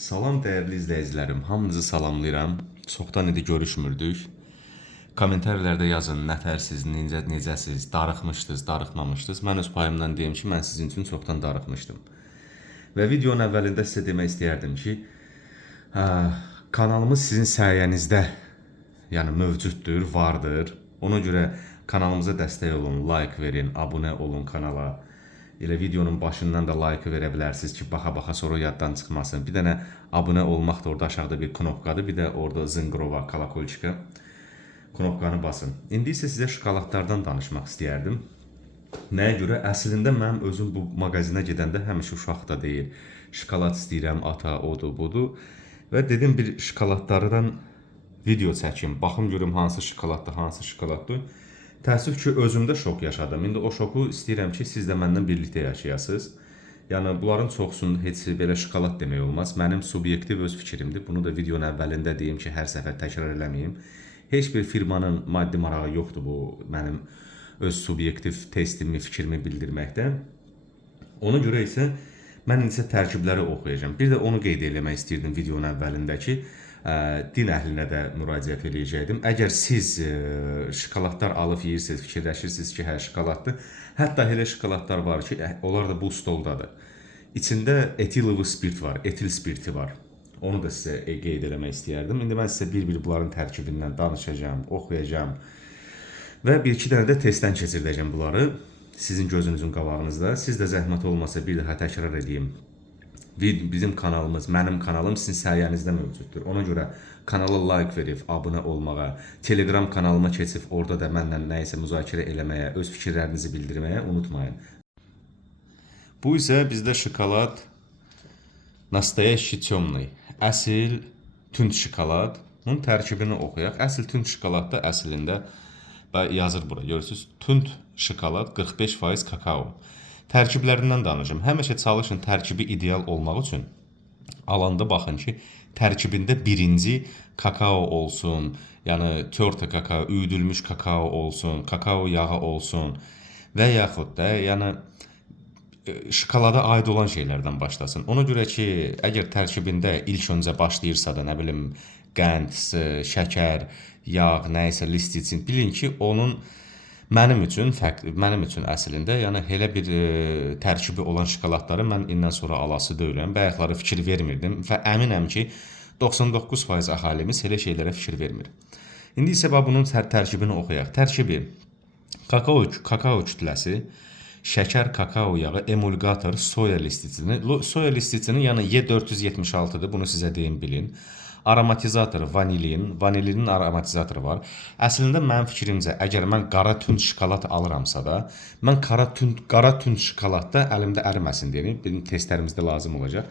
Salam dəyərli izləyicilərim, hamınızı salamlayıram. Çoxdan idi görüşmürdük. Kommentarlarda yazın, nətərsiz, necəsiz, darıxmışdınız, darıxmamışdınız. Mən öz payımdan deyim ki, mən sizin üçün çoxdan darıxmışdım. Və videonun əvvəlində sizə demək istəyərdim ki, kanalımız sizin sayənizdə yəni mövcuddur, vardır. Ona görə kanalımıza dəstək olun, like verin, abunə olun kanala. Elə videonun başından da like verə bilərsiniz ki, baxa-baxa sonra yaddan çıxmasın. Bir dənə abunə olmaq da orada aşağıda bir knopkadır, bir də orada zınqrova, kolokolçika knopkanı basın. İndi isə sizə şokoladlardan danışmaq istəyərdim. Nəyə görə? Əslində mənim özüm bu mağazinə gedəndə həmişə uşaqda deyil. Şokolad istəyirəm, ata, odur, budur. Və dedim bir şokoladlardan video çəkim, baxım görüm hansı şokoladdır, hansı şokoladdır. Təəssüf ki, özümdə şok yaşadım. İndi o şoku istəyirəm ki, siz də məndən birlikdə yaşayasınız. Yəni, bunların çoxsunda heç belə şokolad demək olmaz. Mənim subyektiv öz fikrimdir. Bunu da videonun əvvəlində deyim ki, hər səfər təkrar eləməyim. Heç bir firmanın maddi marağı yoxdur bu mənim öz subyektiv testimi, fikrimi bildirməkdə. Ona görə isə mən indi tərkibləri oxuyacağım. Bir də onu qeyd eləmək istəyirdim videonun əvvəlində ki, din əhlinə də müraciət edəcəkdim. Əgər siz şokoladlar alıb yeyirsiniz, fikirləşirsiniz ki, hə şokoladdır. Hətta elə şokoladlar var ki, onlar da bu stoldadır. İçində etilovu spirt var, etil spirti var. Onu da sizə qeyd eləmək istəyərdim. İndi mən sizə bir-bir bunların tərkibindən danışacağım, oxuyacağım. Və bir-iki dənə də testdən keçirdəcəm bunları sizin gözünüzün qabağınızda. Siz də zəhmət olmasa bir daha təkrar edeyim. Bizim kanalımız, mənim kanalım sizin sayənizdə mövcuddur. Ona görə kanala like verib, abunə olmağa, Telegram kanalıma keçib orada da mənlə nəyisə müzakirə eləməyə, öz fikirlərinizi bildirməyə unutmayın. Bu isə bizdə şokolad Nastoyaşi Temnoy. Əsl tünd şokolad. Bunun tərkibini oxuyaq. Əsl tünd şokolad da əslində yazır bura. Görürsünüz, tünd şokolad 45% kakao. Tərkiblərindən danışım. Həmişə çalışın tərkibi ideal olmaq üçün. Alanda baxın ki, tərkibində birinci kakao olsun, yəni törtə kakao, üyüdülmüş kakao olsun, kakao yağı olsun və yaxud da yəni şokolada aid olan şeylərdən başlasın. Ona görə ki, əgər tərkibində ilk öncə başlayırsa da, nə bilim, qənd, şəkər, yağ, nəyisə listicin, bilin ki, onun mənim üçün əslində, yəni elə bir tərkibi olan şokoladları mən indən sonra alası deyiləm. Bayaqları fikir vermirdim və əminəm ki, 99% əhalimiz elə şeylərə fikir vermir. İndi isə bunun tərkibini oxuyaq. Tərkibi kakao kütləsi, şəkər, kakao yağı, emulgator, soya listicini. Soya listicinin yəni E476-dır, bunu sizə deyim bilin. Aromatizator vanilinin aromatizatoru var. Əslində mənim fikrimcə, əgər mən qara tünd şokolad alıramsa da, mən qara tünd şokoladda əlimdə əriməsin deyə, bizim testlərimizdə lazım olacaq.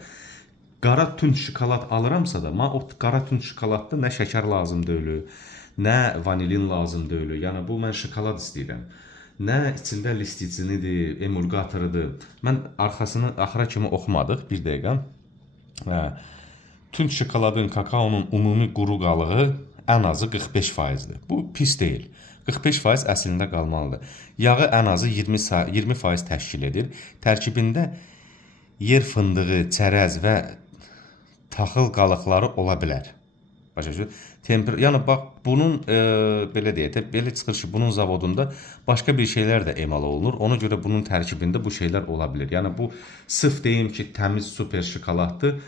Qara tünd şokolad alıramsa da, mən o qara tünd şokoladda nə şəkər lazım deyil, nə vanilin lazım deyil. Yəni bu mən şokolad istəyirəm. Nə içində listicinidir, emulgatorudur. Mən arxasını axıra kimi oxumadıq, bir dəqiqə. Tünd şokoladın, kakaonun ümumi quru qalığı ən azı 45%-dir. Bu pis deyil. 45% əslində qalmalıdır. Yağı ən azı 20% təşkil edir. Tərkibində yer fındığı, çərəz və taxıl qalıqları ola bilər. Yəni bax, bunun belə deyək də, belə çıxır ki, bunun zavodunda başqa bir şeylər də emal olunur. Ona görə bunun tərkibində bu şeylər ola bilər. Yəni bu sırf deyim ki, təmiz super şokoladdır.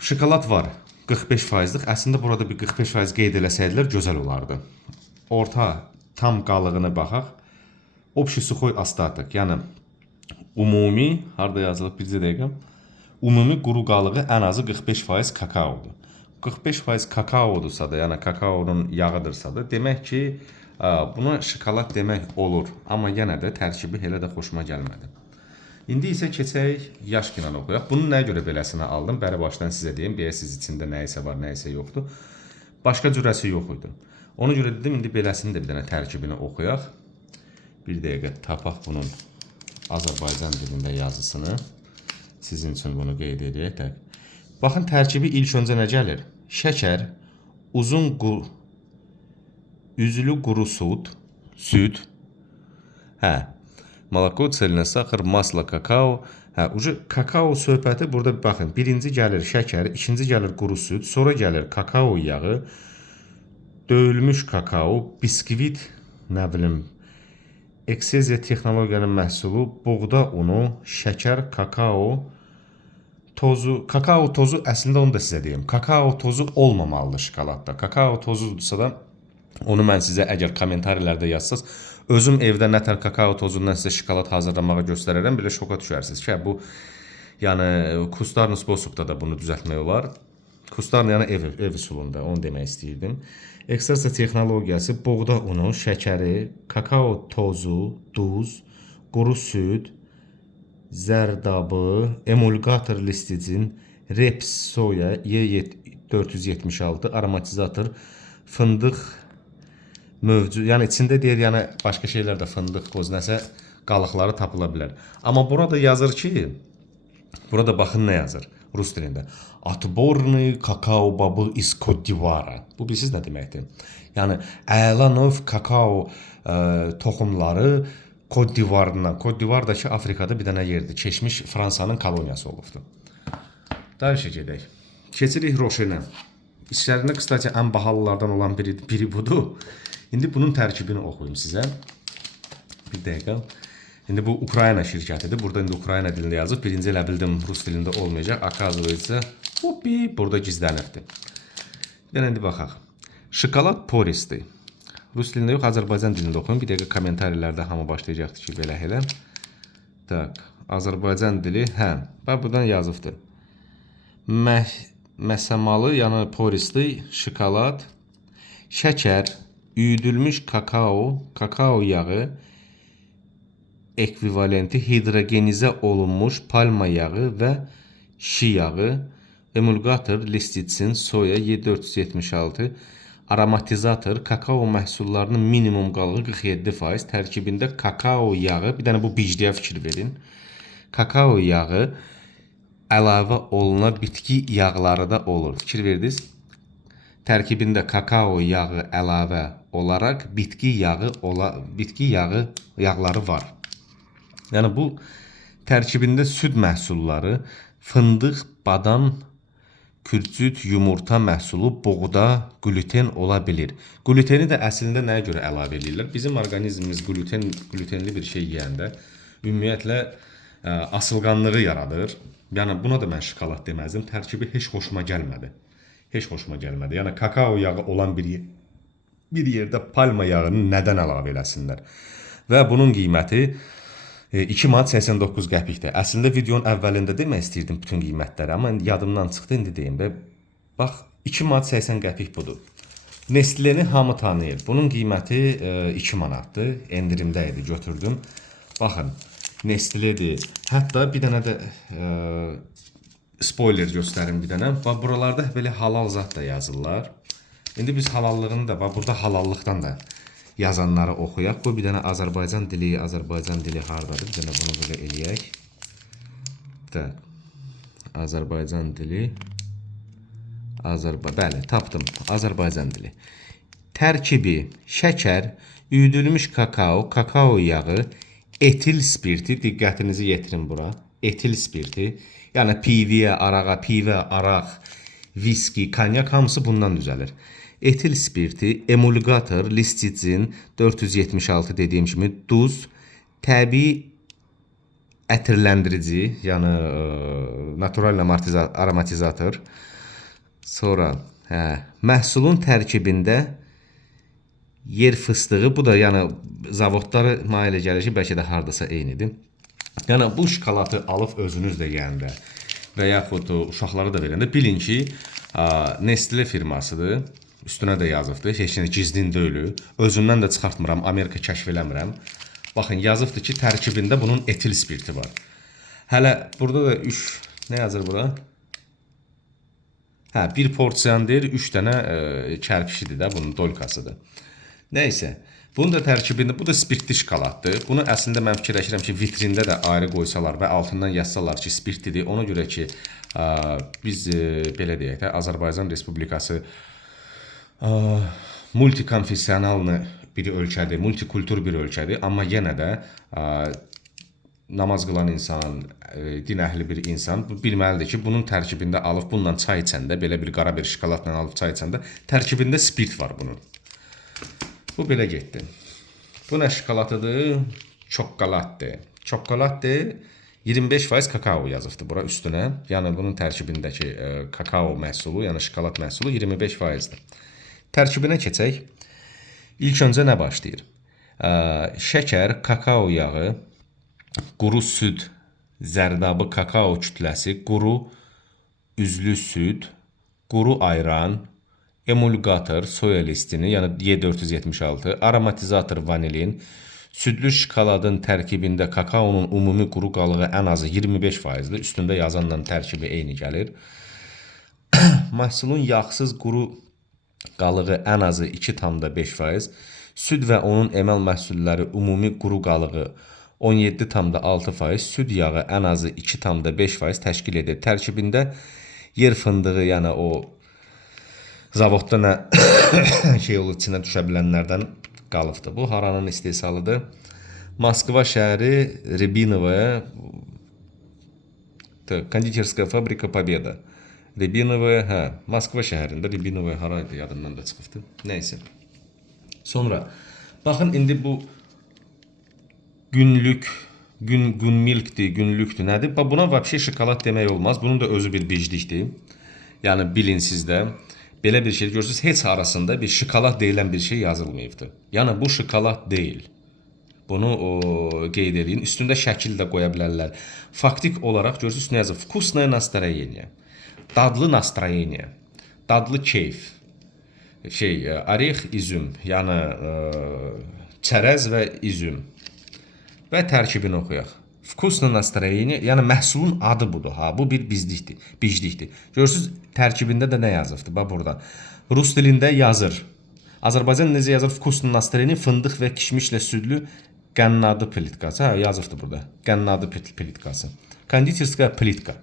Şokolad var 45%-lik. Əslində burada bir 45% qeyd eləsəydilər gözəl olardı. Orta tam qalığını baxaq. Общий сухой остаток, yəni ümumi, harda yazılıb bircə dəqiqə. Ümumi quru qalığı ən azı 45% kakaodur. 45% kakaodursa da, yəni kakaonun yağıdırsa da, demək ki, buna şokolad demək olur. Amma yenə də tərkibi elə də xoşuma gəlmədi. İndi isə keçək yaşla oxuyaq. Bunu nəyə görə beləsini aldım? Bəri başdan sizə deyim, siz içində nəyisə var, nəyisə yoxdur. Başqa cürəsi yox idi. Ona görə dedim, indi beləsini də bir dənə tərkibini oxuyaq. Bir dəqiqə tapaq bunun Azərbaycan dilində yazısını. Sizin üçün bunu qeyd edək. Baxın, tərkibi ilk öncə nə gəlir? Şəkər, üzlü quru süd, молоко, цельный сахар, масло, какао, Hə, ucu kakao söhbəti burada baxın. Birinci gəlir şəkər, ikinci gəlir quru süd, sonra gəlir kakao yağı, döyülmüş kakao, biskvit, nə bilim, Exesia texnologiyanın məhsulu, buğda unu, şəkər, kakao tozu. Kakao tozu əslində onu da sizə deyim. Kakao tozu olmamalıdır şokoladda. Kakao tozudursa da onu mən sizə əgər kommentarilərdə yazsaz, özüm evdə nətər kakao tozundan sizə şokolad hazırlamağı göstərərəm, belə şoka düşərsiniz ki, bu yəni kustarlı sposobda da bunu düzəltmək olar. Kustarlı yəni ev üsulunda, onu demək istəyirdim. Exesia texnologiyası buğda unu, şəkəri, kakao tozu, duz, quru süd, zərdabı, emulgator listicin, reps soya, Y476, aromatizator, fındıq mövcud. Yəni içində deyir, yəni başqa şeylər də fındıq, qoz, nəsə qalıqları tapıla bilər. Amma burada yazır ki, burada baxın nə yazır rus dilində. Atborny kakao babı iz Côte d'Ivoire. Bu bilirsiniz nə deməkdir? Yəni əla növ kakao toxumları Côte d'Ivoire-dan. Côte d'Ivoire-dakı Afrikada bir dənə yerdir. Keçmiş Fransanın koloniyası olubdu. Dərşə gedək. Keçirik roşenə. İçlərində qısaca ən bahalılardan olan biri budur. İndi bunun tərkibini oxuyum sizə. Bir dəqiqə. İndi bu Ukrayna şirkətidir. Burada indi Ukrayna dilində yazıb. Birinci elə bildim rus dilində olmayacaq. Akazывается, burada gizlənibdir. İndi baxaq. Şokolad porisdir. Rus dilində yox, Azərbaycan dilində oxuyun. Bir dəqiqə kommentarilərdə hamı başlayacaqdır ki, belə elə. Tak, Azərbaycan dili, hə, bax buradan yazıbdır. Məsəmalı, yəni porisli, şokolad, şəkər, üyüdülmüş kakao yağı, ekvivalenti hidrogenizə olunmuş palma yağı və şi yağı, emulgator, listicin, soya, Y476, aromatizator, kakao məhsullarının minimum qalığı 47%, tərkibində kakao yağı, bir dənə bu bicliyə fikir verin, kakao yağı əlavə oluna bitki yağları da olur. Fikir verdiniz? Tərkibində kakao yağı əlavə olaraq bitki yağları var. Yəni bu tərkibində süd məhsulları, fındıq, badam, kürcüt, yumurta məhsulu, buğda, gluten ola bilir. Gluteni də əslində nəyə görə əlavə edirlər? Bizim orqanizmimiz glutenli bir şey yeyəndə ümumiyyətlə asılqanlığı yaradır. Yəni buna da mən şokolad deməzdim. Tərkibi heç xoşuma gəlmədi. Heç xoşuma gəlmədi. Yəni kakao yağı olan bir yerdə palma yağını nədən əlavə eləsinlər? Və bunun qiyməti 2 manat 89 qəpikdir. Əslində videonun əvvəlində demək istəyirdim bütün qiymətləri, amma yadımdan çıxdı, indi deyim. Bax, 2 manat 80 qəpik budur. Nestleni hamı tanıyır. Bunun qiyməti 2 manatdır. Endirimdə idi, götürdüm. Baxın, Nestledir. Hətta bir dənə də spoiler göstərim bir dənə. Bax, buralarda belə halal zat da yazırlar. İndi biz halallığını da, bax, burada halallıqdan da yazanları oxuyaq. Bu bir dənə Azərbaycan dili hardadır? Bir dənə bunu belə eləyək. Azərbaycan dili. Bəli, tapdım. Azərbaycan dili. Tərkibi şəkər, üyüdülmüş kakao yağı, etil spirti, diqqətinizi yetirin bura. Etil spirti, yəni pivə, araq, viski, konyak hamısı bundan düzəlir. Etil spirti, emulgator, listicin, 476 dediyim kimi, duz, təbii ətirləndirici, yəni natural aromatizator. Sonra məhsulun tərkibində yer fıstığı, bu da yəni zavodları mailə gəlir ki, bəlkə də hardasa eynidir. Yəni bu şokoladı alıb özünüz də yeyəndə və yaxud uşaqları da verəndə bilin ki, Nestle firmasıdır. Üstünə də yazıbdır, heç nə gizlin deyil. Özümdən də çıxartmıram, Amerika kəşf eləmirəm. Baxın, yazıbdır ki, tərkibində bunun etil spirti var. Hələ burada da nə yazır bura? Bir porsiyan deyir, 3 dənə kərpişidir də, bunun dolkasıdır. Nəysə, bunun da tərkibində, bu da spirtli şokoladdır. Bunu əslində mən fikirləşirəm ki, vitrində də ayrı qoysalar və altından yazsalar ki, spirtlidir. Ona görə ki, biz belə deyək də, Azərbaycan Respublikası multikonfessional bir ölkədir, multikultur bir ölkədir. Amma yenə də namaz qılan insan, din əhli bir insan bilməlidir ki, bunun tərkibində alıb bununla çay içəndə, belə bir qara bir şokoladla alıb çay içəndə tərkibində spirt var bunun. Bu belə getdi. Bu nə şokoladıdır? Çokoladdır. Çokoladdır. 25% kakao yazıbdır bura üstünə. Yəni bunun tərkibindəki kakao məhsulu, yəni şokolad məhsulu 25%-dir. Tərkibinə keçək. İlk öncə nə başlayır? Şəkər, kakao yağı, quru süd, zərdabı kakao kütləsi, quru üzlü süd, quru ayran, emulgator, soya listini, yəni Y476, aromatizator vanilin, südlü şokoladın tərkibində kakaonun ümumi quru qalığı ən azı 25%-dir. Üstündə yazanla tərkibi eyni gəlir. Məhsulun yağsız quru qalığı ən azı 2,5%, süd və onun emel məhsulları ümumi quru qalığı 17,6%, süd yağı ən azı 2,5% təşkil edir. Tərkibində yer fındığı, yəni o zavodda nə şey olur, içinə düşə bilənlərdən qalıbdır. Bu haranın istehsalıdır? Moskva şəhəri Rябиновая konditerskaya fabrika Победа. Rябиновая, Moskva şəhərində Rябиновая haraydı, yadımdan da çıxıbdı. Nəysə. Sonra baxın indi bu günmilkdir, günlükdür, nədir? Buna vəbşi şokolad demək olmaz. Bunun da özü bir biclikdir. Yəni bilin sizdə. Belə bir şey görürsünüz, heç arasında bir şokolad deyilən bir şey yazılmayıbdır. Yəni bu şokolad deyil. Bunu qeyd edin. Üstündə şəkil də qoya bilərlər. Faktik olaraq görürsünüz, üstünə yazır. Вкусное настроение. Dadlı настроение. Dadlı keyf. Orix, üzüm. Yəni çərəz və üzüm. Və tərkibini oxuyaq. Вкусное настроение, yəni məhsulun adı budur. Bu bir biclikdir. Görürsünüz, tərkibində də nə yazıbdır? Bax burada. Rus dilində yazır. Azərbaycan necə yazır? Вкусное настроение, fındıq və kişmişlə südlü qənnadı plitkası. Yazıbdır burada. Qənnadı plitkası. Konditerskaya plitka.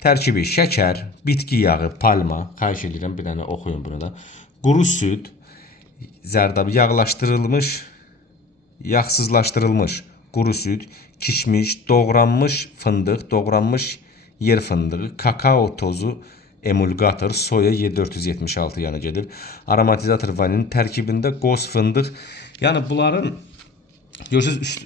Tərkibi şəkər, bitki yağı, palma. Xahiş edirəm, bir dənə oxuyun bunu da. Quru süd, zərdab, yağlaşdırılmış, yağsızlaşdırılmış quru süd, kişmiş, doğranmış fındıq, doğranmış yer fındığı, kakao tozu, emulgator, soya Y476 yana gedir. Aromatizator vanilin tərkibində qoz fındıq. Yəni bunların görürsünüz,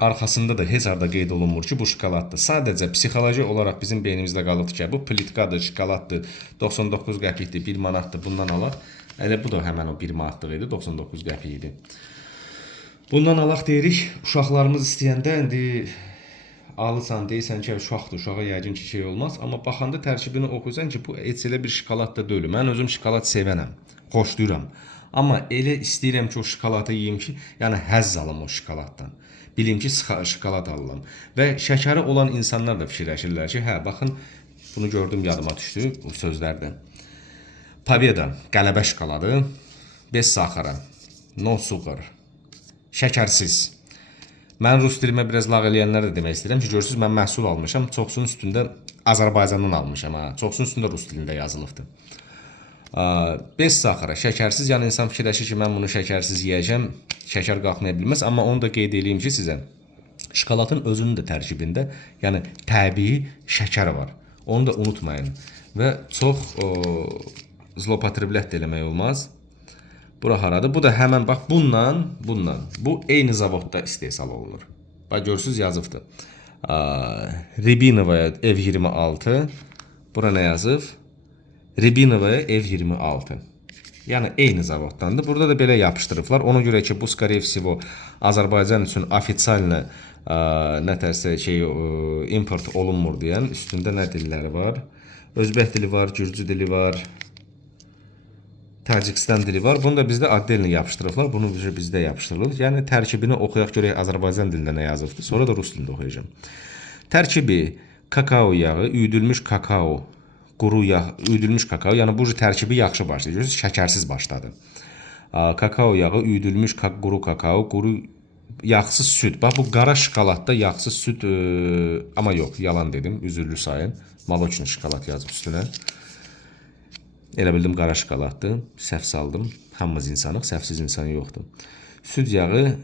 arxasında da heç arada qeyd olunmur ki, bu şokoladdır. Sadəcə psixoloji olaraq bizim beynimizdə qalıbdır ki, bu plitkadır, şokoladdır, 99 qəpikdir, 1 manatdır, bundan alaq. Elə bu da həmən o 1 manatlıq idi, 99 qəpik idi. Bundan alaq deyirik, uşaqlarımız istəyəndə indi alırsan, deyirsən ki, uşaqdır, uşağa yəqin ki şey olmaz. Amma baxanda tərkibini oxuysan ki, bu heç elə bir şokolad da deyil. Mən özüm şokolad sevənəm, xoşlayıram. Amma elə istəyirəm ki, o şokoladı yeyim ki, yəni həzz alım o şokoladdan. Bilim ki, şokolad alıram. Və şəkəri olan insanlar da fikirləşirlər ki, baxın, bunu gördüm, yadıma düşdü bu sözlərdən. Победа, qələbə şokoladı, bez saxara, no sugar, şəkərsiz. Mən rus dilimə biraz lağ eləyənlər də demək istəyirəm ki, görürsünüz, mən məhsul almışam, çoxsunun üstündə Azərbaycandan almışam, çoxsunun üstündə rus dilində yazılıbdır. Bez saxara, şəkərsiz, yəni insan fikirləşir ki, mən bunu şəkərsiz yeyəcəm, şəkər qalxmaya bilməz, amma onu da qeyd edeyim ki, sizə şokoladın özünün də tərkibində, yəni təbii şəkər var. Onu da unutmayın və çox zlopotreblət də eləmək olmaz. Bura haradır? Bu da həmən bax bununla bu eyni zavodda istehsal olunur. Bax görürsüz yazıbdır. Rябиновая Ev26. Bura nə yazıb? Rябиновая Ev26. Yəni eyni zavoddandır. Burada da belə yapışdırıblar. Ona görə ki, bu скорее всего Azərbaycan üçün ofitsialni nətərsə import olunmur deyən üstündə nə dilləri var? Özbək dili var, Gürcü dili var, Tacikistan dili var. Bunu da bizdə addelini yapışdırıblar. Bunu bizdə yapışdırılır. Yəni tərkibini oxuyaq görək Azərbaycan dilində nə yazıbdır. Sonra da rus dilində oxuyacağam. Tərkibi kakao yağı, üyüdülmüş kakao, quru yağ, üyüdülmüş kakao. Yəni bu tərkibi yaxşı başlayır. Görürsünüz, şəkərsiz başladı. Kakao yağı, üyüdülmüş quru kakao, quru yağsız süd. Bax bu qara şokoladda yağsız süd, amma yox, yalan dedim, üzürlü sayın. Maloçnu şokolad yazıb üstünə. Elə bildim qara şokoladdır. Səhv saldım. Hamımız insanıq, səhvsiz insan yoxdur. Süd yağı,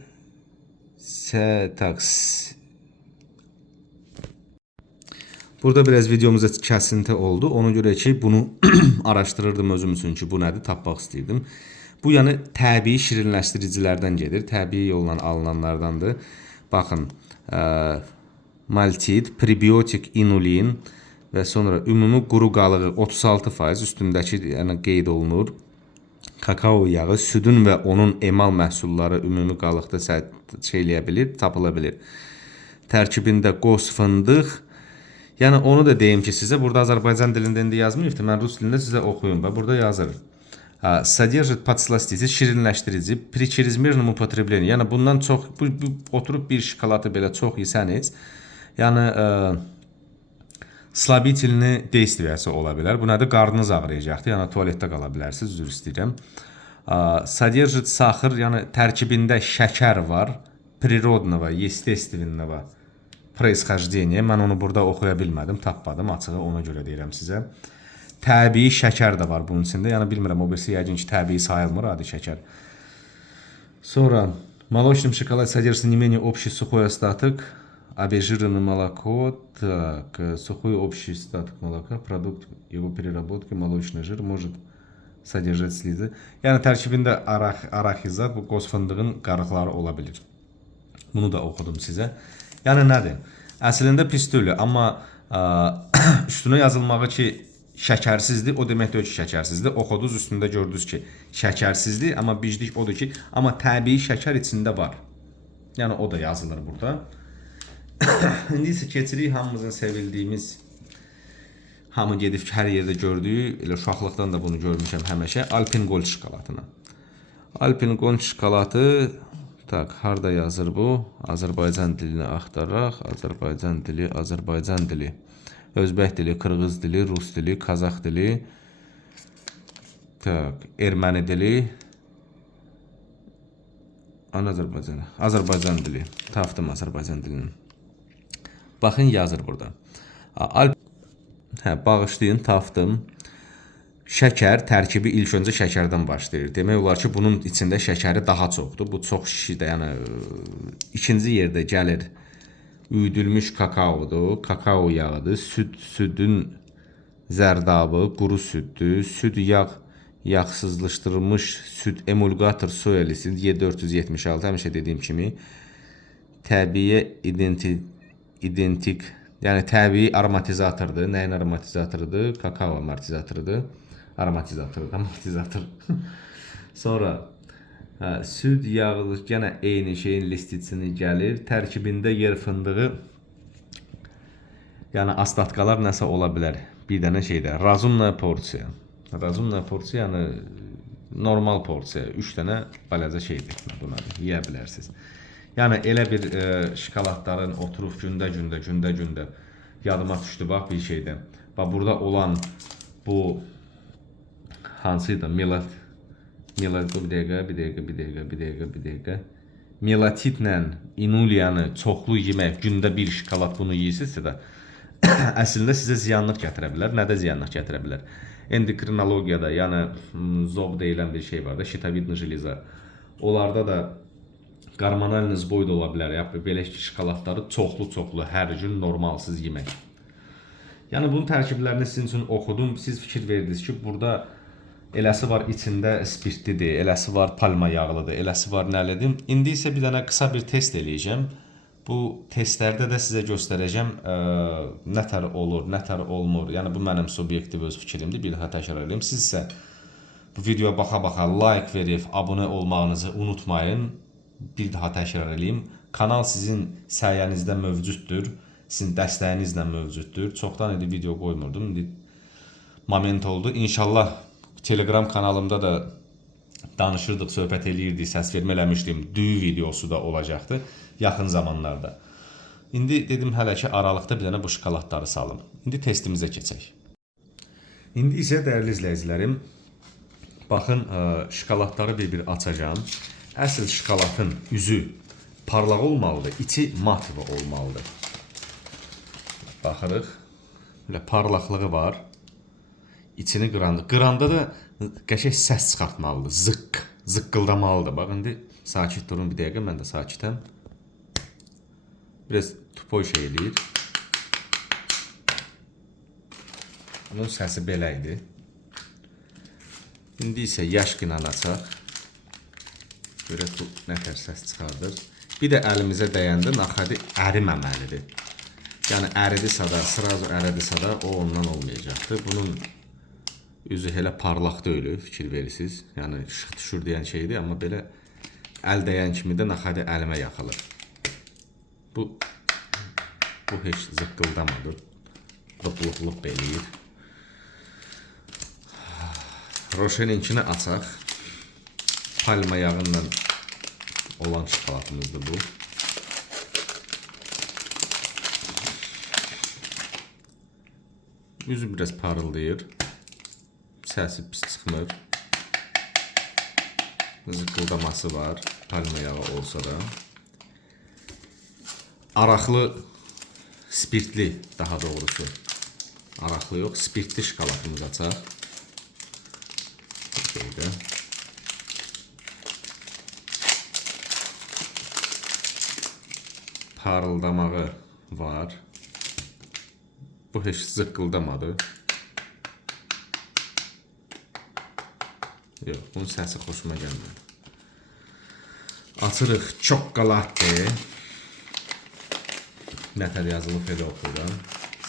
Burada biraz videomuzda kəsinti oldu. Ona görə ki, bunu araşdırırdım özüm üçün ki, bu nədir, tapmaq istəyirdim. Bu yəni təbii şirinləşdiricilərdən gedir. Təbii yolla alınanlardandır. Baxın, maltit, prebiotik, inulin və sonra ümumi quru qalığı 36% üstündəki yəni qeyd olunur. Kakao yağı, südün və onun emal məhsulları ümumi qalıqda şey eləyə bilir, tapıla bilir. Tərkibində qoz, fındıq. Yəni onu da deyim ki, sizə burada Azərbaycan dilində indi yazmayıbdı. Mən rus dilində sizə oxuyum və burada yazır. Содержит подсластитель, şirinləşdirici, при чрезмерном употреблении. Yəni bundan çox oturub bir şokoladı belə çox yesəniz, yəni slabitelni действиясы ola bilər. Bu nədir? Qarnınız ağrıyacaqdır. Yəni tualetdə qala bilərsiniz. Üzr istəyirəm. Содержит сахар, yəni tərkibində şəkər var. Природного, естественного происхождения. Mən onu burada oxuya bilmədim, tapmadım açığı, ona görə deyirəm sizə. Təbii şəkər də var bunun içində. Yəni bilmirəm, o birisi yəqin ki, təbii sayılmır adi şəkər. Sonra молочный шоколад содержится не менее общий сухой остаток, обезжиренное молоко, так, сухой общий остаток молока, продукт его переработки, молочный жир может sodержать слизы. Yəni tərkibində araxizat, bu qoz fındığın qarıqları ola bilir. Bunu da oxudum sizə. Yəni nədir? Əslində pis deyil, amma üstünə yazılmağı ki, şəkərsizdir, o demək deyil ki, şəkərsizdir. Oxudunuz, üstündə gördünüz ki, şəkərsizdir, amma biclik odur ki, amma təbii şəkər içində var. Yəni o da yazılır burada. İndi isə keçirik hamımızın sevildiyimiz, hamı gedib ki, hər yerdə gördüyü, elə uşaqlıqdan da bunu görmüşəm həmişə, Alpen Gold şokoladına. Alpen Gold şokoladı, tak, harda yazır bu? Azərbaycan dilini axtaraq, Azərbaycan dili, Özbək dili, Qırğız dili, Rus dili, Kazaq dili, tak, Erməni dili, Azərbaycan dili, tapdım Azərbaycan dilini. Baxın, yazır burada. Bağışlayın, tapdım. Şəkər tərkibi ilk öncə şəkərdən başlayır. Demək olar ki, bunun içində şəkəri daha çoxdur. Bu çox şişidir. Yəni ikinci yerdə gəlir üyüdülmüş kakaodur, kakao yağıdır, südün zərdabı, quru süddür, süd yağsızlaşdırılmış süd emulgator soya lisi 7476, həmişə dediyim kimi təbii identik, yəni təbii aromatizatordur. Nəyin aromatizatorudur? Kakao aromatizatorudur. Aromatizator. Sonra süd yağı yenə eyni şeyin listisini gəlir. Tərkibində yer fındığı, yəni astatkalar nəsə ola bilər. Bir dənə şeydə razumная porsiya. Razumная porsiya yəni normal porsiya. 3 dənə balaca şeydir. Bunları yeyə bilərsiniz. Yəni elə bir şokoladların oturub gündə yadıma düşdü bax bir şeydə. Bax burada olan bu hansıydı? Melatitlə inuliyanı çoxlu yemək, gündə bir şokolad bunu yeyirsinizsə də əslində sizə ziyanlıq gətirə bilər. Nədə ziyanlıq gətirə bilər? Endokrinologiyada, yəni zob deyilən bir şey var da, şitavidna jeliza. Onlarda da hormonal sboy da ola bilər. Belə şokoladları çoxlu hər gün normalsız yemək. Yəni bunun tərkiblərini sizin üçün oxudum. Siz fikir verdiniz ki, burada eləsi var içində spirtlidir, eləsi var palma yağlıdır, eləsi var nəlidir. İndi isə bir dənə qısa bir test eləyəcəm. Bu testlərdə də sizə göstərəcəm nətər olur, nətər olmur. Yəni bu mənim subyektiv öz fikrimdir. Bir daha təkrar edeyim. Siz isə bu videoya baxa-baxa like verib abunə olmağınızı unutmayın. Bir daha təkrar edeyim. Kanal sizin sayənizdə mövcuddur. Sizin dəstəyinizlə mövcuddur. Çoxdan idi video qoymurdum. İndi moment oldu. İnşallah Telegram kanalımda da danışırdıq, söhbət eləyirdik, səs vermə eləmişdim. Düyü videosu da olacaqdı yaxın zamanlarda. İndi dedim hələ ki aralıqda bir dənə bu şokoladları salım. İndi testimizə keçək. İndi isə dəyərli izləyicilərim, baxın şokoladları bir açacağım. Əsl şokoladın üzü parlaq olmalıdır, içi matva olmalıdır. Baxırıq. Belə parlaqlığı var. İçini qıranda. Qıranda da qəşəng səs çıxartmalıdır. Zıqqıldamalıdır. Bax, indi sakit durun bir dəqiqə. Mən də sakitəm. Biraz tupoy şey eləyir. Bunun səsi belə idi. İndi isə yaşqınan açaq. Görək bu nə tər səs çıxardır. Bir də əlimizə dəyəndə naxadi əriməməlidir. Yəni əridisə də, sırazu əridisə də o ondan olmayacaqdır. Bunun üzü elə parlaq deyil, fikir verirsiniz. Yəni işıq düşür deyən şeydir, amma belə əl dəyən kimi də naxadi əlimə yaxılır. Bu heç zıqqıldamadır. Lıp eləyir. Roşeninkini açaq. Palma yağından olan şokoladımızdır bu. Yüzü biraz parıldayır. Səsi pis çıxmır. Zıqqıldaması var. Palma yağı olsa da. Araqlı, spirtli daha doğrusu. Araqlı yox, spirtli şokoladımız açaq. Şeydə. Parıldamağı var. Bu heç zıqqıldamadı. Yox, bunun səsi xoşuma gəlmədi. Açırıq çokolade. Nətər yazılıb elə oxuyuram.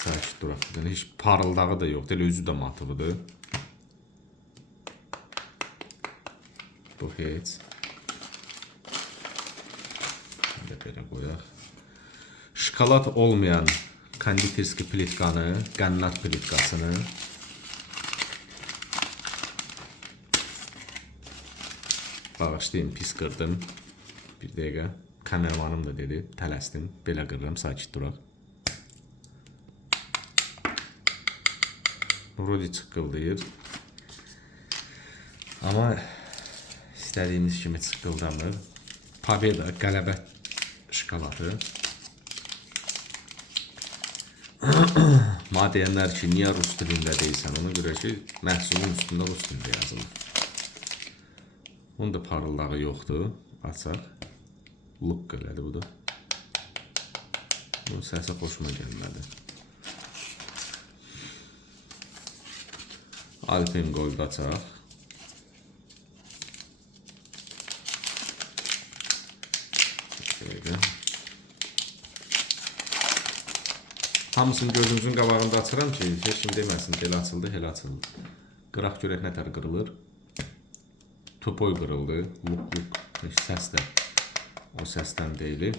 Sakit duraq. Heç parıldağı da yoxdur, elə özü də matıvıdır. Bu heç. Belə qoyaq. Şokolad olmayan konditerski plitkanı, qənnat plitkasını bağışlayın, pis qırdım. Bir dəqiqə. Kameramanım da dedi, tələsdim. Belə qırıram, sakit duraq. Rodi çıqqıldayır. Amma istədiyimiz kimi çıqqıldamır. Paveda, qələbə şokoladı. Ma deyənlər ki, niyə rus dilində deyilsən? Ona görə ki, məhsulun üstündə rus dilində yazılır. Bunun da parıldağı yoxdur. Açaq. Lıqq elədi bu da. Bunun səsi xoşuma gəlmədi. Alpen Gold açaq. Hamısını gözümüzün qabağında açıram ki, heç kim deməsin, elə açıldı, elə açıldı. Qıraq görək nətər qırılır. Topoy qırıldı, luq-luq, səs də o səsdən deyil.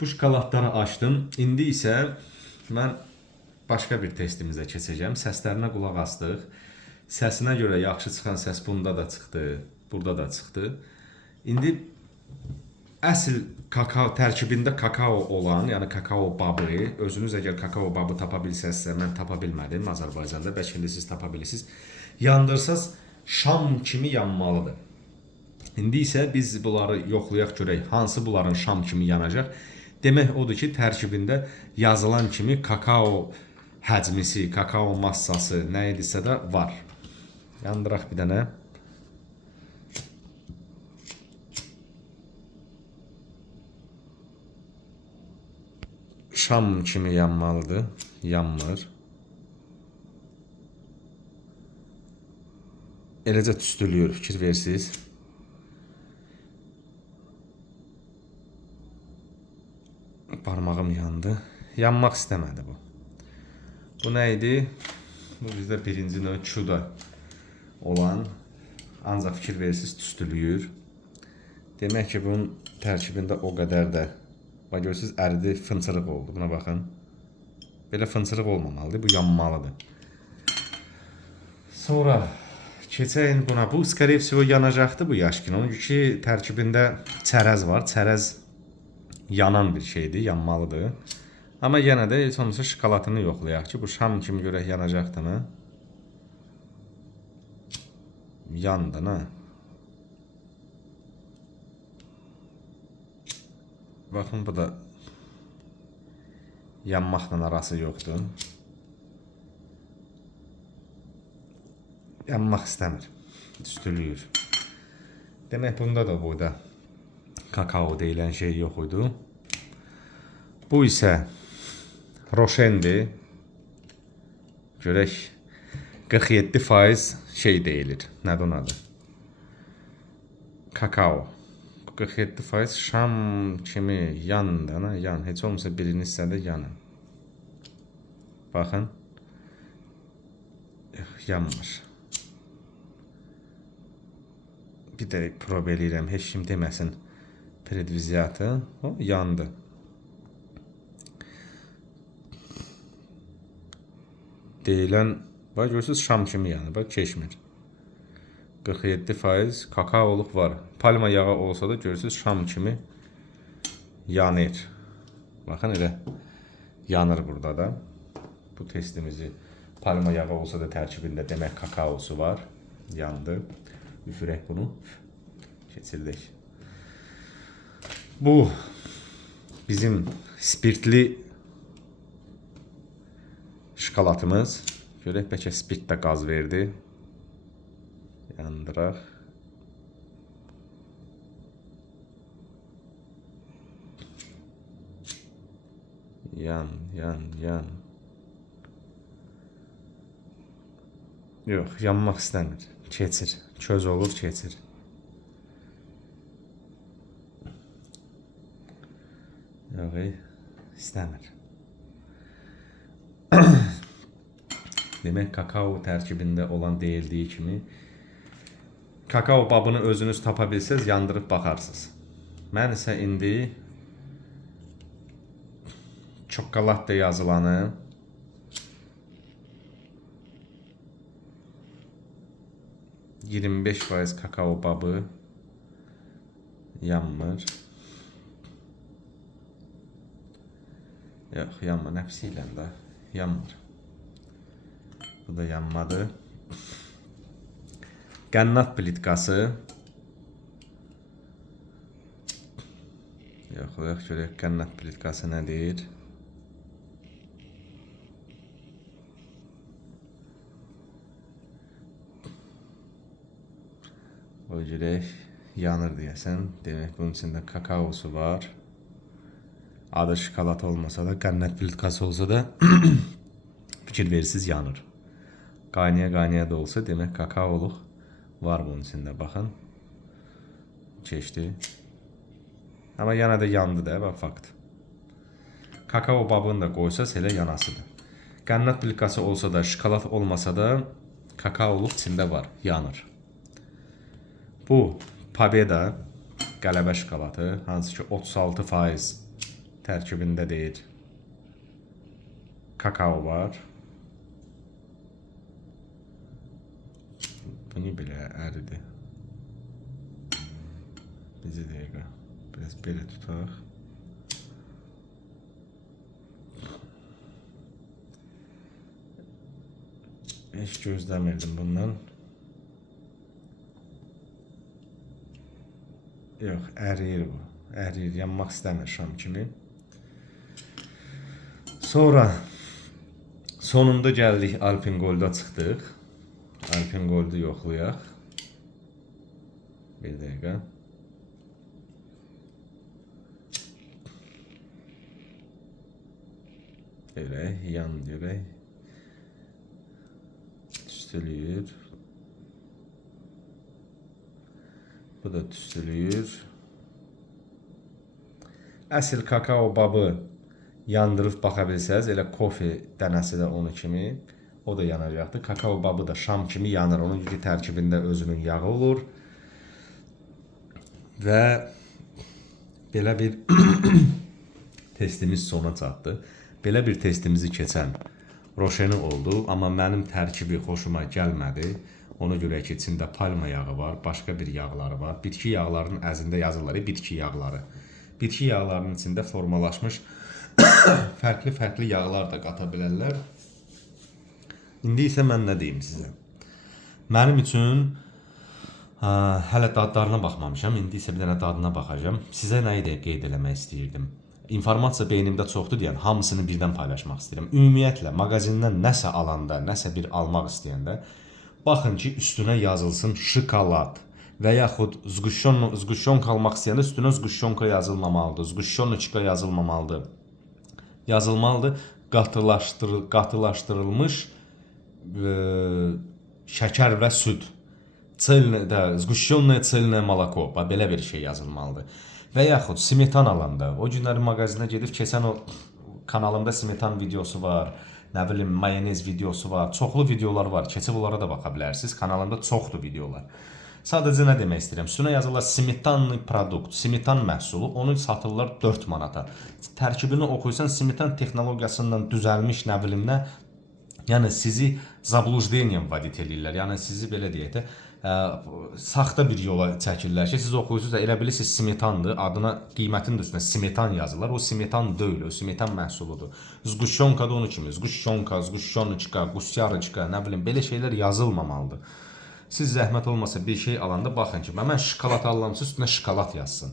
Bu şokoladları açdım. İndi isə mən başqa bir testimizə keçəcəm. Səslərinə qulaq asdıq. Səsinə görə yaxşı çıxan səs bunda da çıxdı, burada da çıxdı. İndi əsl kakao tərkibində kakao olan, yəni kakao babı, özünüz əgər kakao babı tapa bilsəzsə, mən tapa bilmədim Azərbaycanda, bəlkə indi siz tapa bilirsiniz. Yandırsaz şam kimi yanmalıdır. İndi isə biz bunları yoxlayaq görək, hansı bunların şam kimi yanacaq. Demək odur ki, tərkibində yazılan kimi kakao həcmisi, kakao massası nə idisə də var. Yandıraq bir dənə. Şam kimi yanmalıdır, yanmır. Eləcə tüstülüyor, fikir versiniz. Parmağım yandı. Yanmaq istəmədi bu. Bu nə idi? Bu bizdə birinci növ çuda olan, ancaq fikir versiniz tüstülüyor. Demək ki, bunun tərkibində o qədər də bax görürsünüz, əridi, fınçırıq oldu. Buna baxın. Belə fınçırıq olmamalıdır, bu yanmalıdır. Sonra keçəyin buna. Bu, skорее всего, yanacaqdır bu yaşkin. Onun ki, tərkibində çərəz var. Çərəz yanan bir şeydir, yanmalıdır. Amma yenə də sonuçta şokoladını yoxlayaq ki, bu şam kimi görək yanacaqdır mı? Yandı, nə? Baxın, bu da yanmaqla arası yoxdur. Yanmaq istəmir. Tüstülüyor. Demək, bunda da burada kakao deyilən şey yox idi. Bu isə roşendir. Görək 47% şey deyilir. Nədir onun adı? Kakao. 47% şam kimi yan, yan. Heç olmasa birinci hissədə yanın. Baxın. Yanmır. Bir də probe eləyirəm. Heç kim deməsin. Predvizyatı. O, yandı. Deyilən, bax görürsünüz şam kimi yanır. Bax keçmir. 47% kakaoluq var. Palma yağı olsa da görürsünüz şam kimi yanır. Baxın elə yanır burada da. Bu testimizi palma yağı olsa da tərkibində demək kakaosu var. Yandı. Üfürək bunu. Keçirdik. Bu bizim spirtli şokolatımız. Görək bəlkə spirt də qaz verdi. Yandıraq. Yan. Yox, yanmaq istəmir. Keçir. Köz olur, keçir. Yox, istəmir. Demək, kakao tərkibində olan deyildiyi kimi kakao babını özünüz tapa bilsəz, yandırıb baxarsınız. Mən isə indi çokoladda yazılanı %25% kakao babı yanmır. Yox, yanmır. Nəfsi ilə də yanmır. Bu da yanmadı. Qənnat plitkası. Yox, görək qənnat plitkası nədir? O görək yanır deyəsən. Demək bunun içində kakaosu var. Adı şokolat olmasa da, qənnat plitkası olsa da fikir verirsiniz yanır. Qaynaya da olsa demək kakaoluq var bunun içində. Baxın. Keçdi. Amma yana da yandı da, bax fakt. Kakao babını da qoysaz elə yanasıdır. Qənnat plitkası olsa da, şokolat olmasa da kakaoluq içində var, yanır. Bu Pabeda qələbə şokolatı, hansı ki 36% tərkibində deyil. Kakao var. Bu niyə belə əridir? Bizi dəqiqə. Biraz belə tutaq. Heç gözləmirdim bundan. Yox, əriyir bu. Əriyir, yanmaq istəmir şam kimi. Sonra sonunda gəldik Alpen Gold'a çıxdıq. Alpen Gold'u yoxlayaq. Bir dəqiqə. Görək, yan görək. Tüstülüyür. Bu da tüstülüyür. Əsl kakao babı yandırıb baxa bilsəz, elə kofe dənəsi də onu kimi, o da yanacaqdır. Kakao babı da şam kimi yanır. Onun ki tərkibində özünün yağı olur. Və belə bir testimiz sona çatdı. Belə bir testimizi keçən roşeni oldu, amma mənim tərkibi xoşuma gəlmədi. Ona görə ki, içində palma yağı var, başqa bir yağları var. Bitki yağlarının əzində yazırlar, bitki yağları. Bitki yağlarının içində formalaşmış fərqli yağlar da qata bilərlər. İndi isə mən nə deyim sizə? Mənim üçün hələ dadlarına baxmamışam. İndi isə bir dənə dadına baxacağım. Sizə nəyi də qeyd eləmək istəyirdim? İnformasiya beynimdə çoxdur deyən, hamısını birdən paylaşmaq istəyirəm. Ümumiyyətlə, mağazindən nəsə alanda, nəsə bir almaq istəyəndə, baxın ki, üstünə yazılsın şokolad və yaxud zquşyonka almaq istəyəndə üstünə zquşyonka yazılmamalıdır, zquşyonka yazılmamalıdır. Yazılmalıdır qatılaşdırılmış şəkər və süd. Zgushiyonное цельное молоко. Belə bir şey yazılmalıdır. Və yaxud smetan alanda, o günləri mağazinə gedib keçən o kanalımda smetan videosu var, nə bilim mayonez videosu var, çoxlu videolar var. Keçib onlara da baxa bilərsiniz. Kanalımda çoxdur videolar. Sadəcə nə demək istəyirəm? Üstünə yazırlar smetanlı produkt, smetan məhsulu, onu satırlar 4 manata. Tərkibini oxuysan smetan texnologiyasından düzəlmiş nə bilim nə, yəni sizi zablуждением vəd edirlər. Yəni sizi belə deyək də saxta bir yola çəkirlər ki, siz oxuyursunuz da elə bilirsiniz smetandır, adına qiymətinin də üstünə smetan yazırlar. O smetan deyil, o smetan məhsuludur. Zgushiyonka da onu kimi, zgushiyonka, zgushiyonka, gusyarıçka, nə bilim belə şeylər yazılmamalıdır. Siz zəhmət olmasa bir şey alanda baxın ki, mən şokolad alıramsa üstünə şokolad yazsın.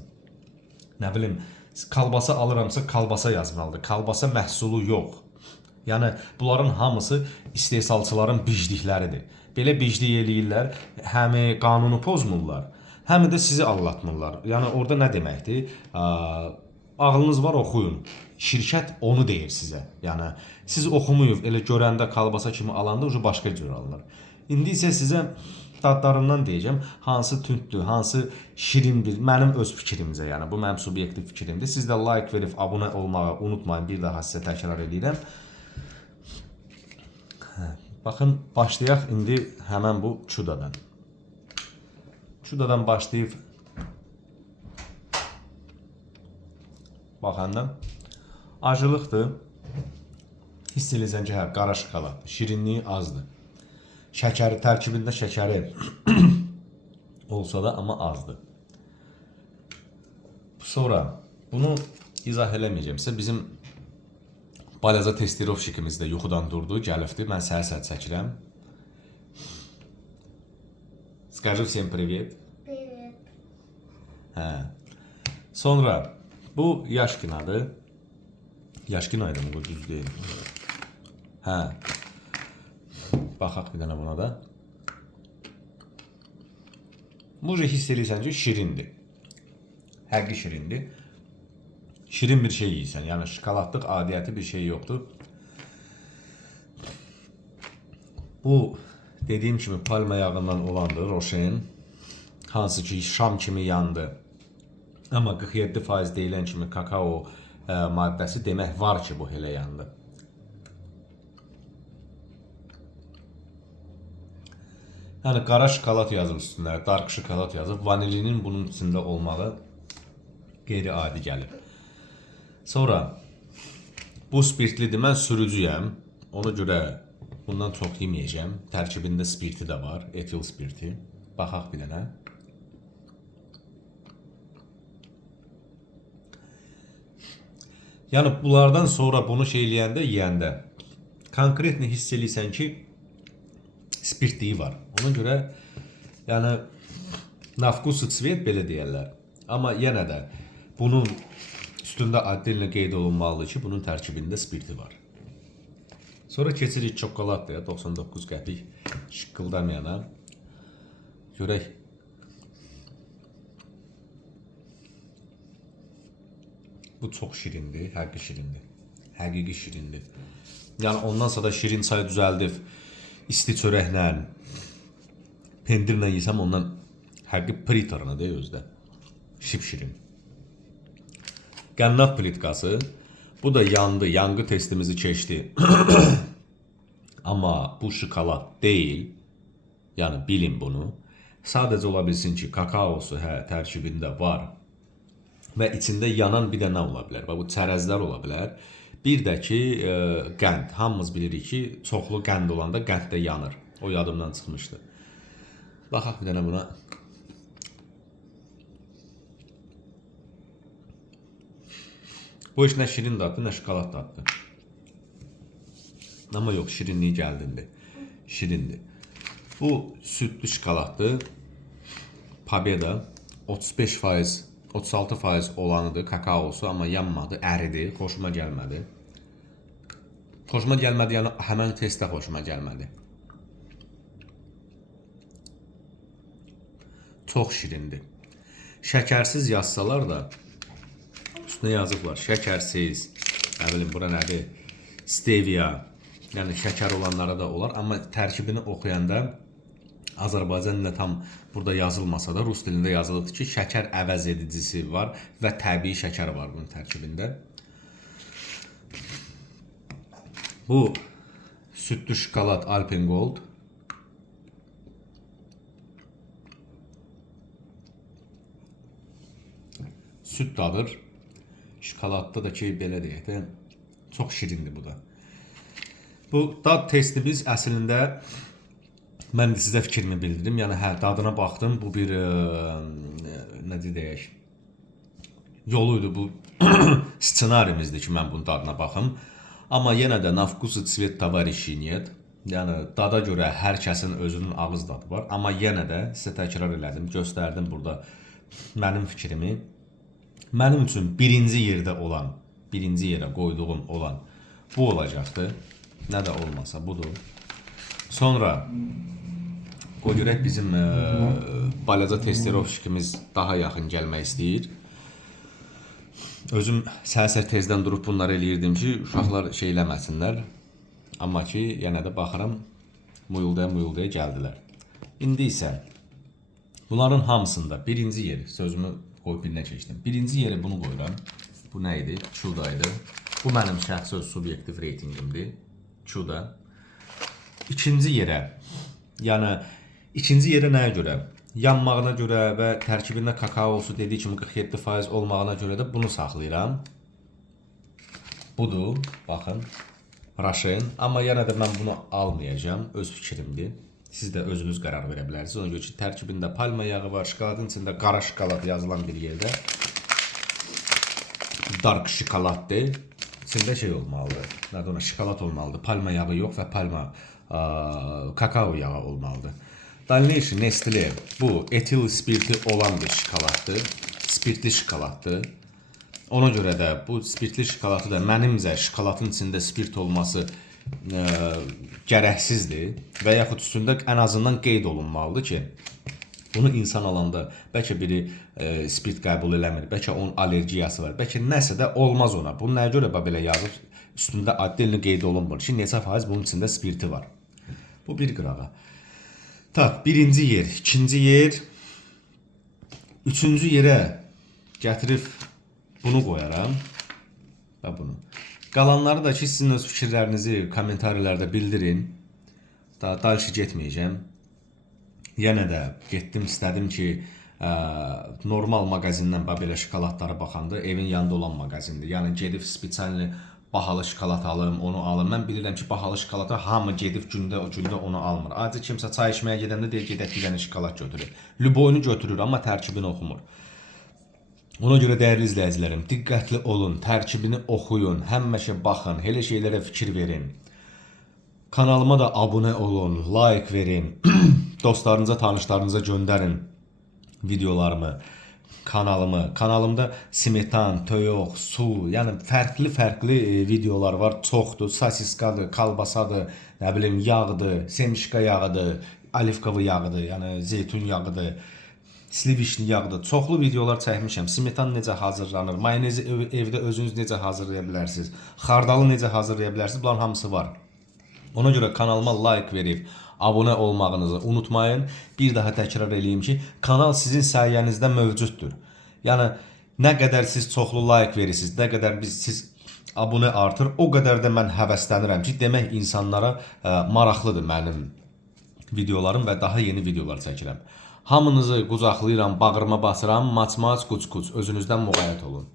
Nə bilim kalbasa alıramsa kalbasa yazmalıdır. Kalbasa məhsulu yox. Yəni bunların hamısı istehsalçıların biclikləridir. Belə biclik eləyirlər, həm qanunu pozmurlar, həm də sizi aldatmırlar. Yəni orada nə deməkdir? Ağlınız var, oxuyun. Şirkət onu deyir sizə. Yəni siz oxumayıb elə görəndə kalbasa kimi alanda ucu başqa cür alınır. İndi isə sizə dadlarından deyəcəm, hansı tündür, hansı şirindir. Mənim öz fikrimcə, yəni bu mənim subyektiv fikrimdir. Siz də like verib abunə olmağı unutmayın. Bir daha sizə təkrar edirəm. Baxın, başlayaq indi həmən bu çudadan. Çudadan başlayıb baxanda acılıqdır. Hiss eləyəcəm ki, hə, qara şokoladdır. Şirinliyi azdır. Şəkəri, tərkibində şəkəri olsa da, amma azdır. Sonra bunu izah eləməyəcəmsə, bizim balaca testirovşikimiz də yuxudan durdu, gəlibdir. Mən səhər-səhər çəkirəm. Скажи всем привет. Привет. Hə. Sonra bu Yaşkinadır. Yaşkina idi bu, düz deyil. Hə. Baxaq bir dənə buna da. Bu hiss eləyirsən ki, şirindir. Həqiqi şirindir. Şirin bir şey yiyirsən. Yəni şokoladlıq adiyyəti bir şey yoxdur. Bu dediyim kimi palma yağından olandır, roşen. Hansı ki şam kimi yandı. Amma 47% deyilən kimi kakao maddəsi demək var ki, bu elə yandı. Yəni qara şokolad yazıb üstünə, dark şokolad yazıb, vanilinin bunun içində olmağı qeyri-adi gəlir. Sonra bu spirtlidir, mən sürücüyəm. Ona görə bundan çox yeməyəcəm. Tərkibində spirti də var, etil spirti. Baxaq bir dənə. Yəni bunlardan sonra bunu eləyəndə, yeyəndə konkretni hiss eləyirsən ki, spirtliyi var. Ona görə yəni na vkus и цвет belə deyirlər. Amma yenə də bunun üstündə adıyla qeyd olunmalıdır ki, bunun tərkibində spirti var. Sonra keçirik çokoladdır, 99 qəpik şıqqıldamayana. Görək. Bu çox şirindir, həqiqi şirindir. Həqiqi şirindir. Yəni ondan sonra şirin çay düzəldib, isti çörəklə, pendirlə yesəm ondan həqiqi pritorunu deyir özdə. Şipşirin. Qənnat plitkası. Bu da yandı, yanğı testimizi keçdi. Amma bu şokolad deyil. Yəni bilin bunu. Sadəcə ola bilsin ki, kakaosu tərkibində var. Və içində yanan bir də nə ola bilər? Bu çərəzlər ola bilər. Bir də ki, qənd. Hamımız bilirik ki, çoxlu qənd olanda qənd də yanır. O yadımdan çıxmışdı. Baxaq bir dənə buna. Bu iş nə şirin daddır, nə şokolad daddır. Amma yox, şirinliyi gəldindir. Şirindir. Bu südlü şokoladdır. Pabeda 35%, 36% olanıdır, kakaosu, amma yanmadı, əridi, xoşuma gəlmədi. Xoşuma gəlmədi, yəni həmən testdə xoşuma gəlmədi. Çox şirindir. Şəkərsiz yazsalar da üstünə yazıblar, şəkərsiz, nə bilim, bura nədir? Stevia, Yəni şəkər olanlara da olar, amma tərkibini oxuyanda Azərbaycan dilində tam burada yazılmasa da rus dilində yazılıbdır ki, şəkər əvəz edicisi var və təbii şəkər var bunun tərkibində. Bu südlü şokolad Alpengold. Süd dadır. Şokoladda da ki, belə deyək də, çox şirindir bu da. Bu dad testimiz əslində mən də sizə fikrimi bildirim. Yəni hə, dadına baxdım. Bu bir nə deyək, yoluydu bu ssenarimizdir ki, mən bunun dadına baxım. Amma yenə də na vkus и цвет товарищей нет. Yəni dada görə hər kəsin özünün ağız dadı var. Amma yenə də sizə təkrar elədim, göstərdim burada mənim fikrimi. Mənim üçün birinci yerdə olan, birinci yerə qoyduğum olan bu olacaqdı. Nə də olmasa budur. Sonra qoy görək bizim balaca testerovşikimiz daha yaxın gəlmək istəyir. Özüm səhər tezdən durub bunları eləyirdim ki, uşaqlar şey eləməsinlər. Amma ki, yenə də baxıram, muyuldaya gəldilər. İndi isə bunların hamısında birinci yeri, sözümü qoyub birinə keçdim. Birinci yeri bunu qoyuram. Bu nə idi? Çuda idi. Bu mənim şəxsi öz subyektiv reytingimdir. Çuda. İkinci yerə, yəni ikinci yerə nəyə görə? Yanmağına görə və tərkibində kakaosu dediyi kimi 47% olmağına görə də bunu saxlayıram. Budur, baxın, Raşen. Amma yenə də mən bunu almayacağım, öz fikrimdir. Siz də özünüz qərar verə bilərsiniz. Ona görə ki, tərkibində palma yağı var, şokoladın içində qara şokolad yazılan bir yerdə. Dark şokoladdır. İçində şey olmalıdır, nədir ona, şokolad olmalıdır. Palma yağı yox və palma kakao yağı olmalıdır. Dальнейший Nestle bu etil spirti olan bir şokoladdır. Spirtli şokoladdır. Ona görə də bu spirtli şokoladı da mənimcə şokoladın içində spirt olması gərəksizdir və yaxud üstündə ən azından qeyd olunmalıdır ki, bunu insan alanda bəlkə biri spirt qəbul eləmir, bəlkə onun allergiyası var, bəlkə nəsə də olmaz ona. Bu nəyə görə belə yazır? Üstündə addelini qeyd olunmur ki, neçə faiz bunun içində spirti var. Bu bir qırağa. Tak, birinci yer, ikinci yer, üçüncü yerə gətirib bunu qoyaram və bunu. Qalanları da ki, sizin öz fikirlərinizi komentarlarda bildirin. Daha dalşı getməyəcəm. Yenə də getdim, istədim ki, normal mağazindən belə şokoladlara baxanda evin yanında olan mağazindir. Yəni gedib spesialni bahalı şokolad alım, onu alım. Mən bilirəm ki, bahalı şokolada hamı gedib gündə onu almır. Ayrıca kimsə çay içməyə gedəndə deyir, gedək bir dənə şokolad götürür. Lüboyunu götürür, amma tərkibini oxumur. Ona görə dəyərli izləyicilərim, diqqətli olun, tərkibini oxuyun, həmişə baxın, elə şeylərə fikir verin. Kanalıma da abunə olun, like verin, dostlarınıza, tanışlarınıza göndərin videolarımı, kanalımı. Kanalımda smetan, toyoq, su, yəni fərqli videolar var, çoxdur. Sasiskadır, kalbasadır, nə bilim, yağdır, semişka yağıdır, alifkalı yağıdır, yəni zeytun yağıdır, slivişli yağıdır. Çoxlu videolar çəkmişəm. Smetan necə hazırlanır, mayonezi evdə özünüz necə hazırlaya bilərsiniz, xardalı necə hazırlaya bilərsiniz, bunların hamısı var. Ona görə kanalıma like verib, abunə olmağınızı unutmayın. Bir daha təkrar eləyim ki, kanal sizin sayənizdə mövcuddur. Yəni, nə qədər siz çoxlu like verirsiniz, nə qədər siz abunə artır, o qədər də mən həvəslənirəm ki, demək insanlara maraqlıdır mənim videolarım və daha yeni videolar çəkirəm. Hamınızı qucaqlayıram, bağrıma basıram, maç, quc-quc, özünüzdən müğayət olun.